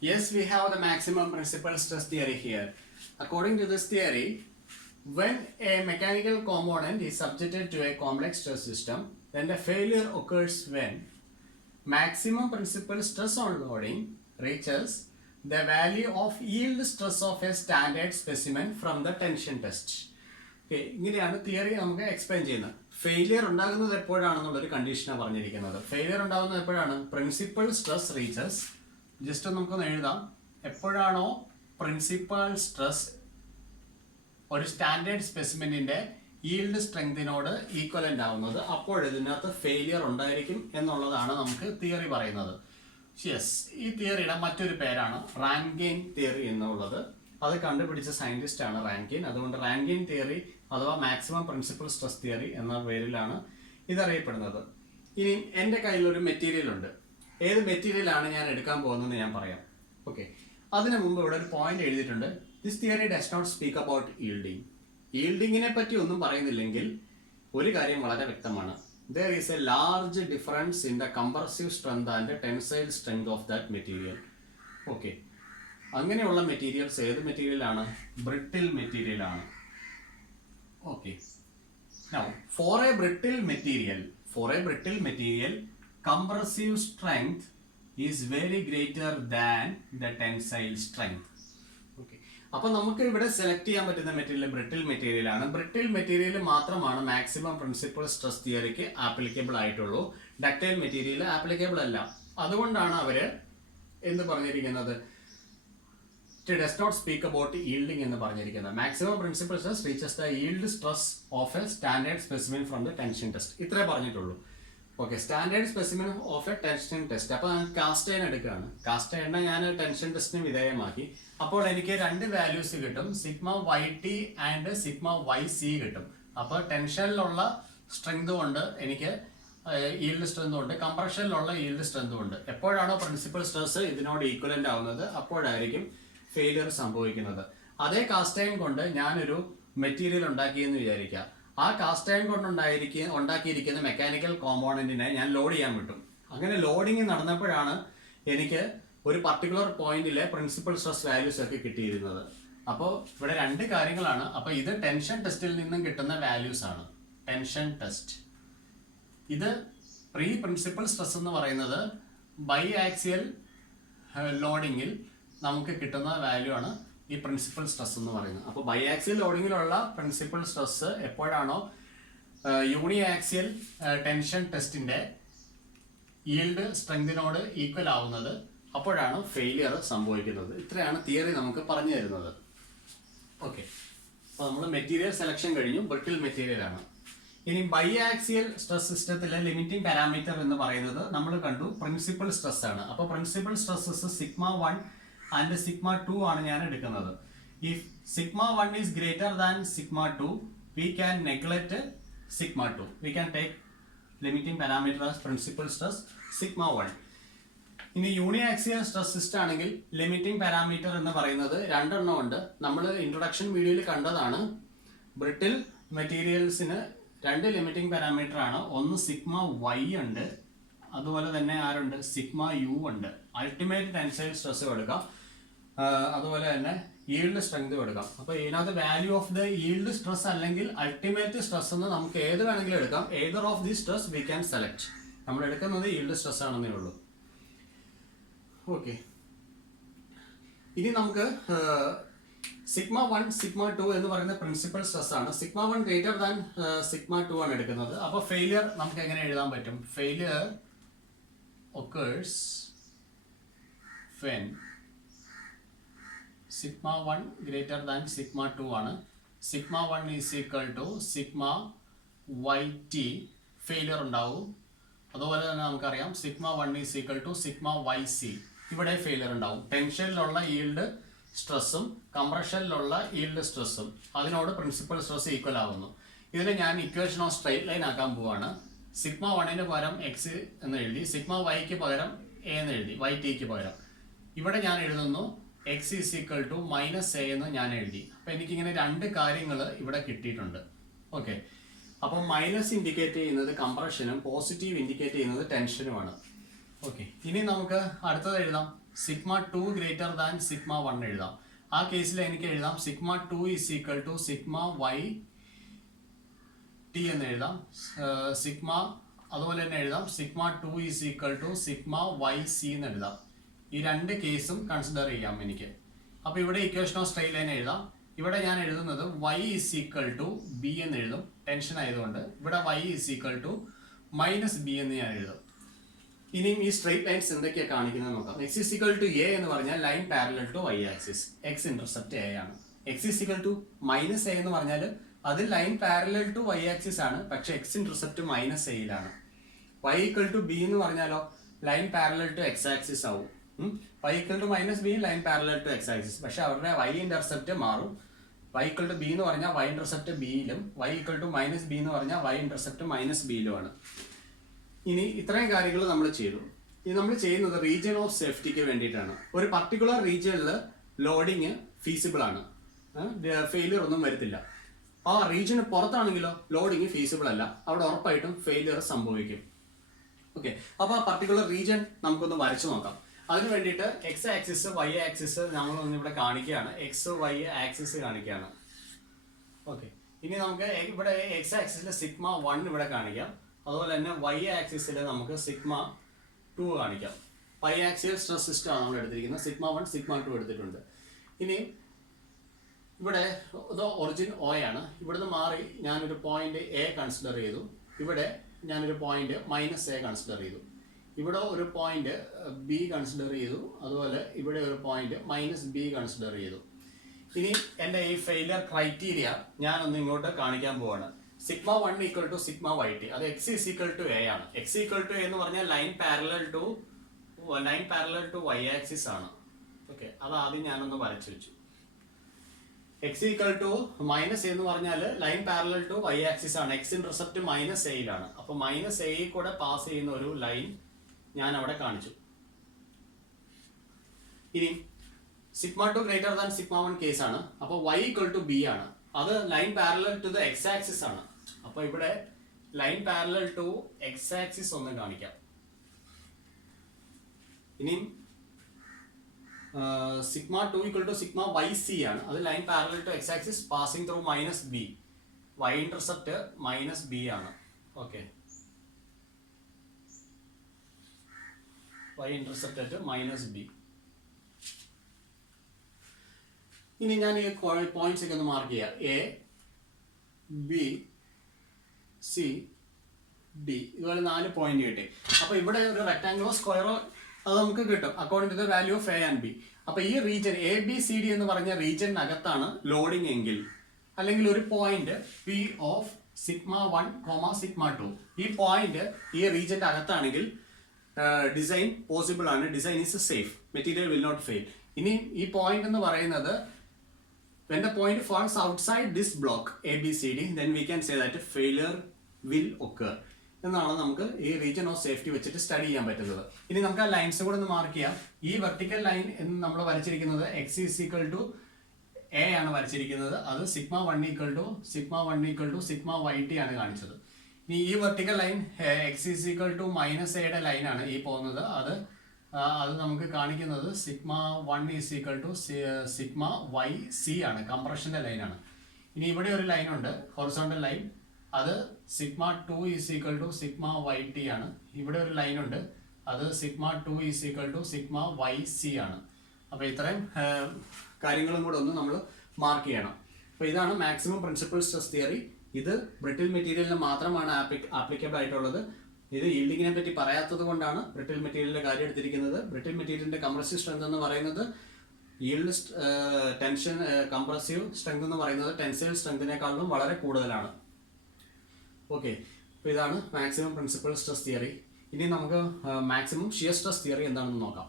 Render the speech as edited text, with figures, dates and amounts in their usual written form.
Yes, we have the maximum principal stress theory here. According to this theory, when a mechanical component is subjected to a complex stress system, then the failure occurs when maximum principal stress on loading reaches the value of yield stress of a standard specimen from the tension test. Okay, ഇങ്ങനെയാണ് theory നമുക്ക് explain ചെയ്യുന്നത്. Failure ഉണ്ടാകുന്നത് എപ്പോഴാണെന്നുള്ളൊരു കണ്ടീഷനാണ് പറഞ്ഞിരിക്കുന്നത്. Failure ഉണ്ടാകുന്നത് എപ്പോഴാണ്? Principal stress reaches, just നമുക്കൊന്ന് എഴുതാം, എപ്പോഴാണോ പ്രിൻസിപ്പൽ സ്ട്രെസ് ഒരു സ്റ്റാൻഡേർഡ് സ്പെസിമെന്റിന്റെ ഈൽഡ് സ്ട്രെങ്തിനോട് ഈക്വലന്റ് ആവുന്നത്, അപ്പോൾ ഇതിനകത്ത് ഫെയിലിയർ ഉണ്ടായിരിക്കും എന്നുള്ളതാണ് നമുക്ക് തിയറി പറയുന്നത്. യെസ്, ഈ തിയറിയുടെ മറ്റൊരു പേരാണ് റാൻകൈൻ തിയറി എന്നുള്ളത്. അത് കണ്ടുപിടിച്ച സയന്റിസ്റ്റ് ആണ് റാൻകൈൻ. അതുകൊണ്ട് റാൻകൈൻ തിയറി അഥവാ മാക്സിമം പ്രിൻസിപ്പൽ സ്ട്രെസ് തിയറി എന്ന പേരിലാണ് ഇതറിയപ്പെടുന്നത്. ഇനി എൻ്റെ കയ്യിലൊരു മെറ്റീരിയൽ ഉണ്ട്. ഏത് മെറ്റീരിയലാണ് ഞാൻ എടുക്കാൻ പോകുന്നതെന്ന് ഞാൻ പറയാം. ഓക്കെ, അതിനു മുമ്പ് ഇവിടെ ഒരു പോയിന്റ് എഴുതിയിട്ടുണ്ട്. This theory does not speak about yielding. ഈൽഡിങ്ങിനെ പറ്റി ഒന്നും പറയുന്നില്ലെങ്കിൽ ഒരു കാര്യം വളരെ വ്യക്തമാണ്. there is a large difference in the compressive strength and the tensile strength of that material. Okay, അങ്ങനെയുള്ള മെറ്റീരിയൽസ് ഏത് മെറ്റീരിയലാണ്? ബ്രിട്ടിൽ മെറ്റീരിയൽ ആണ്. Okay, now for a brittle material compressive strength is very greater than the tensile strength. Okay, അപ്പോൾ നമുക്ക് ഇവിടെ select ചെയ്യാൻ പറ്റുന്ന material brittle material ആണ്. ബ്രിട്ടിൽ മെറ്റീരിയൽ മാത്രമാണ് മാക്സിമം പ്രിൻസിപ്പൽ സ്ട്രെസ് തിയറിക്ക് ആപ്ലിക്കബിൾ ആയിട്ടുള്ളൂ. ഡക്റ്റൈൽ മെറ്റീരിയൽ ആപ്ലിക്കബിൾ അല്ല. അതുകൊണ്ടാണ് അവര് എന്ത് പറഞ്ഞിരിക്കുന്നത്? It does not speak about yielding എന്ന് പറഞ്ഞിരിക്കുന്നത്. Maximum principal stress reaches the yield stress of a standard specimen from the tension test. ഇത്രേ പറഞ്ഞിട്ടുള്ളൂ. Okay, standard specimen of a tension test. അപ്പോൾ കാസ്റ്റ് അയൺ എടുക്കുകയാണ്. കാസ്റ്റ് അയണിനെ ഞാൻ tension ടെസ്റ്റിന് വിധേയമാക്കി. അപ്പോൾ എനിക്ക് രണ്ട് വാല്യൂസ് കിട്ടും, sigma Y T and sigma Y C കിട്ടും. അപ്പോൾ ടെൻഷനിലുള്ള സ്ട്രെങ്തും ഉണ്ട്, എനിക്ക് ഈൽഡ് സ്ട്രെങ്തും ഉണ്ട്, കംപ്രഷനിലുള്ള ഈൽഡ് സ്ട്രെങ്തും ഉണ്ട്. എപ്പോഴാണോ പ്രിൻസിപ്പൽ സ്ട്രെസ് ഇതിനോട് ഈക്വലന്റ് ആവുന്നത് അപ്പോഴായിരിക്കും ഫെയിലിയർ സംഭവിക്കുന്നത്. അതേ കാസ്റ്റ് അയൺ കൊണ്ട് ഞാനൊരു മെറ്റീരിയൽ ഉണ്ടാക്കിയെന്ന് വിചാരിക്കുക. ആ കാസ്റ്റ് അയൺ കൊണ്ട് ഉണ്ടാക്കിയിരിക്കുന്ന മെക്കാനിക്കൽ കോമ്പോണന്റിനെ ഞാൻ ലോഡ് ചെയ്യാൻ വിട്ടു. അങ്ങനെ ലോഡിങ് നടന്നപ്പോഴാണ് എനിക്ക് ഒരു പർട്ടിക്കുലർ പോയിന്റിലെ പ്രിൻസിപ്പൽ സ്ട്രെസ് വാല്യൂസ് ഒക്കെ കിട്ടിയിരുന്നത്. അപ്പോൾ ഇവിടെ രണ്ട് കാര്യങ്ങളാണ്. അപ്പോൾ ഇത് ടെൻഷൻ ടെസ്റ്റിൽ നിന്നും കിട്ടുന്ന വാല്യൂസ് ആണ്. ടെൻഷൻ ടെസ്റ്റ് ഇത് പ്രീ പ്രിൻസിപ്പൽ സ്ട്രെസ് എന്ന് പറയുന്നത് ബൈ ആക്സിയൽ ലോഡിങ്ങിൽ നമുക്ക് കിട്ടുന്ന വാല്യൂ ആണ് ഈ പ്രിൻസിപ്പൽ സ്ട്രെസ് എന്ന് പറയുന്നത്. അപ്പോൾ ബൈ ആക്സിയൽ ലോഡിങ്ങിലുള്ള പ്രിൻസിപ്പൽ സ്ട്രെസ് എപ്പോഴാണോ യൂണി ആക്സിയൽ ടെൻഷൻ ടെസ്റ്റിന്റെ ഈൽഡ് സ്ട്രെങ്തിനോട് ഈക്വൽ ആവുന്നത് അപ്പോഴാണ് ഫെയിലിയർ സംഭവിക്കുന്നത്. ഇത്രയാണ് തിയറി നമുക്ക് പറഞ്ഞു തരുന്നത്. ഓക്കെ, അപ്പോൾ നമ്മൾ മെറ്റീരിയൽ സെലക്ഷൻ കഴിഞ്ഞു. ബ്രിട്ടിൽ മെറ്റീരിയൽ ആണ്. ഇനി ബൈ ആക്സിയൽ സ്ട്രെസ് സിസ്റ്റത്തിലെ ലിമിറ്റിംഗ് പാരാമീറ്റർ എന്ന് പറയുന്നത് നമ്മൾ കണ്ടു പ്രിൻസിപ്പൽ സ്ട്രെസ് ആണ്. അപ്പോൾ principal stresses sigma 1 and sigma 2 ആണ് ഞാൻ എടുക്കുന്നത്. If sigma 1 is greater than sigma 2 we can neglect sigma 2. We can take limiting parameter as principal stress sigma 1. ഇനി യൂണി ആക്സിയൽ സ്ട്രെസ് സിസ്റ്റം ആണെങ്കിൽ ലിമിറ്റിംഗ് പാരാമീറ്റർ എന്ന് പറയുന്നത് രണ്ടെണ്ണം ഉണ്ട്. നമ്മൾ ഇൻട്രൊഡക്ഷൻ വീഡിയോയിൽ കണ്ടതാണ്. ബ്രിട്ടിൽ മെറ്റീരിയൽസിന് രണ്ട് ലിമിറ്റിംഗ് പാരാമീറ്റർ ആണ്. ഒന്ന് സിഗ്മ വൈ ഉണ്ട്, അതുപോലെ തന്നെ ആരുണ്ട്? സിഗ്മ യു ഉണ്ട്. അൾട്ടിമേറ്റ് ടെൻസൈൽ സ്ട്രെസ് എടുക്കാം, അതുപോലെ തന്നെ ഈൽഡ് സ്ട്രെങ്ത് എടുക്കാം. അപ്പോൾ ഇതിനകത്ത് value of the yield stress അല്ലെങ്കിൽ അൾട്ടിമേറ്റ് സ്ട്രെസ് എന്ന് നമുക്ക് ഏത് വേണമെങ്കിലും എടുക്കാം. Ather of the stress we can select. നമ്മൾ എടുക്കുന്നത് ഈൽഡ് സ്ട്രെസ് ആണെന്നേ ഉള്ളൂ. ഓക്കെ, ഇനി നമുക്ക് സിഗ്മ 1 സിഗ്മ 2 എന്ന് പറയുന്ന പ്രിൻസിപ്പൽ സ്ട്രെസ് ആണ്. സിഗ്മ 1 ഗ്രേറ്റർ ദാൻ സിഗ്മ 2 ആണ് എടുക്കുന്നത്. അപ്പോൾ ഫെയിലിയർ നമുക്ക് എങ്ങനെ എഴുതാൻ പറ്റും? Failure occurs when sigma 1 greater than sigma 2 ആണ്. sigma 1 is equal to sigma yt failure ഉണ്ടാവും. അതുപോലെ തന്നെ നമുക്കറിയാം sigma 1 is equal to sigma yc. ഇവിടെ ഫെയിലിയർ ഉണ്ടാവും. ടെൻഷനിലുള്ള ഈൽഡ് സ്ട്രെസ്സും കംപ്രഷനിലുള്ള ഈൽഡ് സ്ട്രെസ്സും അതിനോട് പ്രിൻസിപ്പൽ സ്ട്രെസ് ഈക്വൽ ആവുന്നു. ഇതിനെ ഞാൻ ഇക്വേഷൻ ഓഫ് സ്ട്രെയിറ്റ് ലൈൻ ആക്കാൻ പോവാണ്. സിഗ്മ 1ന് പകരം എക്സ് എന്ന് എഴുതി, സിഗ്മ വൈക്ക് പകരം എ എന്ന് എഴുതി, വൈ ടിക്ക് പകരം. ഇവിടെ ഞാൻ എഴുതുന്നു X is equal to minus A എന്ന് ഞാൻ എഴുതി. അപ്പോൾ എനിക്കിങ്ങനെ രണ്ട് കാര്യങ്ങൾ ഇവിടെ കിട്ടിയിട്ടുണ്ട്. ഓക്കെ, അപ്പോൾ മൈനസ് ഇൻഡിക്കേറ്റ് ചെയ്യുന്നത് കംപ്രഷനും പോസിറ്റീവ് ഇൻഡിക്കേറ്റ് ചെയ്യുന്നത് ടെൻഷനുമാണ്. ഓക്കെ, ഇനി നമുക്ക് അടുത്തത് എഴുതാം. സിഗ്മ 2 ഗ്രേറ്റർ ദാൻ സിഗ്മ 1 എഴുതാം. ആ കേസിൽ എനിക്ക് എഴുതാം sigma 2 is equal to sigma Y T എന്ന് എഴുതാം. സിഗ്മ അതുപോലെ തന്നെ എഴുതാം sigma 2 is equal to sigma Y C എന്ന് എഴുതാം. ഈ രണ്ട് കേസും കൺസിഡർ ചെയ്യാം എനിക്ക്. അപ്പോൾ ഇവിടെ ഇക്വേഷൻ ഓഫ് സ്ട്രെയിറ്റ് ലൈൻ എഴുതാം. ഇവിടെ ഞാൻ എഴുതുന്നത് y is equal to B എന്ന് എഴുതും, ടെൻഷൻ ആയതുകൊണ്ട്. ഇവിടെ y is equal to minus B എന്ന് ഞാൻ എഴുതും. ഇനിയും ഈ സ്ട്രെയിറ്റ് ലൈൻസ് എന്തൊക്കെയാണ് കാണിക്കുന്നത് നോക്കാം. x is equal to a എന്ന് പറഞ്ഞാൽ line parallel to y axis, x intercept a ആണ്. x is equal to minus A എന്ന് പറഞ്ഞാൽ അത് line parallel to y axis ആണ്, പക്ഷെ x ഇന്റർസെപ്റ്റ് മൈനസ് എയിലാണ്. y ഈക്വൽ ടു ബി എന്ന് പറഞ്ഞാലോ line parallel to x axis ആവും. y equal to minus b line parallel to x axis, പക്ഷെ അവരുടെ y ഇന്റർസെപ്റ്റ് മാറും. y ഈക്വൽ ടു ബി എന്ന് പറഞ്ഞാൽ y ഇന്റർസെപ്റ്റ് ബിയിലും, y equal to minus B എന്ന് പറഞ്ഞാൽ y ഇന്റർസെപ്റ്റ് മൈനസ് ബിയിലുമാണ്. ഇനി ഇത്രയും കാര്യങ്ങൾ നമ്മൾ ചെയ്തു. ഇനി നമ്മൾ ചെയ്യുന്നത് റീജിയൻ ഓഫ് സേഫ്റ്റിക്ക് വേണ്ടിയിട്ടാണ്. ഒരു പർട്ടിക്കുലർ റീജിയനിൽ ലോഡിങ് ഫീസിബിൾ ആണ്, ഫെയിലിയർ ഒന്നും വരത്തില്ല. ആ റീജിയന് പുറത്താണെങ്കിലോ ലോഡിങ് ഫീസിബിൾ അല്ല, അവിടെ ഉറപ്പായിട്ടും ഫെയിലിയർ സംഭവിക്കും. ഓക്കെ, അപ്പോൾ ആ പർട്ടിക്കുലർ റീജിയൻ നമുക്കൊന്ന് വരച്ചു നോക്കാം. അതിന് വേണ്ടിയിട്ട് എക്സ് ആക്സിസ് വൈ ആക്സിസ് നമ്മളൊന്ന് ഇവിടെ കാണിക്കുകയാണ്, എക്സ് വൈ ആക്സിസ് കാണിക്കുകയാണ്. ഓക്കെ, ഇനി നമുക്ക് ഇവിടെ എക്സ് ആക്സിസിൽ സിഗ്മ 1 ഇവിടെ കാണിക്കാം. അതുപോലെ തന്നെ വൈ ആക്സിസിൽ നമുക്ക് സിഗ്മ 2 കാണിക്കാം. പൈ ആക്സിയൽ സ്ട്രെസ് സിസ്റ്റം ആണ് നമ്മൾ എടുത്തിരിക്കുന്നത്. സിഗ്മ 1 സിഗ്മ 2 എടുത്തിട്ടുണ്ട്. ഇനി ഇവിടെ ഒറിജിൻ ഒ ആണ്. ഇവിടുന്ന് മാറി ഞാനൊരു പോയിന്റ് എ കൺസിഡർ ചെയ്തു. ഇവിടെ ഞാനൊരു പോയിന്റ് മൈനസ് എ കൺസിഡർ ചെയ്തു. ഇവിടെ ഒരു പോയിന്റ് ബി കൺസിഡർ ചെയ്തു. അതുപോലെ ഇവിടെ ഒരു പോയിന്റ് മൈനസ് ബി കൺസിഡർ ചെയ്തു. ഇനി എൻ്റെ ഈ ഫെയിലിയർ ക്രൈറ്റീരിയ ഞാനൊന്ന് ഇങ്ങോട്ട് കാണിക്കാൻ പോവാണ്. Sigma 1 equal to sigma Y t, അത് x is equal to a ആണ്. എക്സ് ഈക്വൽ ടു എ എന്ന് പറഞ്ഞാൽ line parallel to Y axis ആണ്. ഓക്കെ, അത് ആദ്യം ഞാനൊന്ന് വരച്ചു വെച്ചു. എക്സ് ഈക്വൽ ടു മൈനസ് എന്ന് പറഞ്ഞാൽ line parallel to Y axis ആണ്, എക്സ് ഇന്റർസെപ്റ്റ് മൈനസ് എയിലാണ്. അപ്പൊ മൈനസ് എയിൽ കൂടെ പാസ് ചെയ്യുന്ന ഒരു ലൈൻ ഞാൻ അവിടെ കാണിച്ചു. ഇനി സിഗ്മ 2 ഗ്രേറ്റർ ദാൻ സിഗ്മ 1 കേസാണ്. അപ്പോൾ y ഈക്വൽ ടു ബി ആണ്, അത് line parallel to the x axis ആണ്. അപ്പോൾ ഇവിടെ line parallel to x axis ഒന്ന് കാണിക്കാം. ഇനി sigma 2 equal to sigma Y C ആണ്, അത് line parallel to x axis passing through minus b, y intercept minus b ആണ്. Okay, y intercept minus b. ഇനി ഞാൻ ഈ പോയിന്റ്സ് ഒക്കെ ഒന്ന് മാർക്ക് ചെയ്യാം. എ ബി സി ഡി, ഇതുപോലെ 4 പോയിന്റ് കിട്ടി. അപ്പൊ ഇവിടെ ഒരു റെക്ടാംഗിളോ സ്ക്വയറോ അത് നമുക്ക് കിട്ടും according to the value of A and B. അപ്പൊ ഈ region A B C D എന്ന് പറഞ്ഞ റീജിയനകത്താണ് ലോഡിംഗ് എങ്കിൽ, അല്ലെങ്കിൽ ഒരു point P of sigma 1, sigma 2, ഈ പോയിന്റ് ഈ റീജിയന്റെ അകത്താണെങ്കിൽ ഡിസൈൻ പോസിബിൾ ആണ്, design is safe, material will not fail. ഇനി ഈ പോയിന്റ് എന്ന് പറയുന്നത് when the point falls outside this block ABCD, then we can say that failure will occur എന്നാണ് നമുക്ക് ഈ റീജിയൻ ഓഫ് സേഫ്റ്റി വെച്ചിട്ട് സ്റ്റഡി ചെയ്യാൻ പറ്റുന്നത്. ഇനി നമുക്ക് ആ ലൈൻസ് കൂടെ ഒന്ന് മാർക്ക് ചെയ്യാം. ഈ വെർട്ടിക്കൽ ലൈൻ എന്ന് നമ്മൾ വരച്ചിരിക്കുന്നത് x is equal to a ആണ് വരച്ചിരിക്കുന്നത്, അത് sigma 1 equal to sigma Y t ആണ് കാണിച്ചത്. ഇനി ഈ vertical line x is equal to minus എയുടെ ലൈനാണ് ഈ പോകുന്നത്, അത് നമുക്ക് കാണിക്കുന്നത് sigma 1 is equal to sigma Y C ആണ്, കംപ്രഷന്റെ ലൈനാണ്. ഇനി ഇവിടെ ഒരു ലൈൻ ഉണ്ട്, ഹൊറിസോണ്ടൽ ലൈൻ, അത് sigma 2 is equal to sigma Y t ആണ്. ഇവിടെ ഒരു ലൈൻ ഉണ്ട്, അത് sigma 2 is equal to sigma Y C ആണ്. അപ്പോൾ ഇത്രയും കാര്യങ്ങളും കൂടെ ഒന്ന് നമ്മൾ മാർക്ക് ചെയ്യണം. അപ്പോൾ ഇതാണ് മാക്സിമം പ്രിൻസിപ്പൽ സ്ട്രെസ് തിയറി. ഇത് ബ്രിട്ടിൽ മെറ്റീരിയലിന് മാത്രമാണ് ആപ്ലിക്കബിൾ ആയിട്ടുള്ളത്. ഇത് ഈൽഡിങ്ങിനെ പറ്റി പറയാത്തത് കൊണ്ടാണ് ബ്രിട്ടിൽ മെറ്റീരിയലിന്റെ കാര്യം എടുത്തിരിക്കുന്നത്. ബ്രിട്ടിൽ മെറ്റീരിയലിന്റെ കംപ്രസീവ് സ്ട്രെങ്ത് എന്ന് പറയുന്നത് ഈൽഡ് ടെൻഷൻ കംപ്രസീവ് സ്ട്രെങ്ത് എന്ന് പറയുന്നത് ടെൻസൈൽ സ്ട്രെങ്തിനേക്കാളും വളരെ കൂടുതലാണ്. ഓക്കെ, അപ്പോൾ ഇതാണ് മാക്സിമം പ്രിൻസിപ്പൽ സ്ട്രെസ് തിയറി. ഇനി നമുക്ക് മാക്സിമം ഷിയർ സ്ട്രെസ് തിയറി എന്താണെന്ന് നോക്കാം.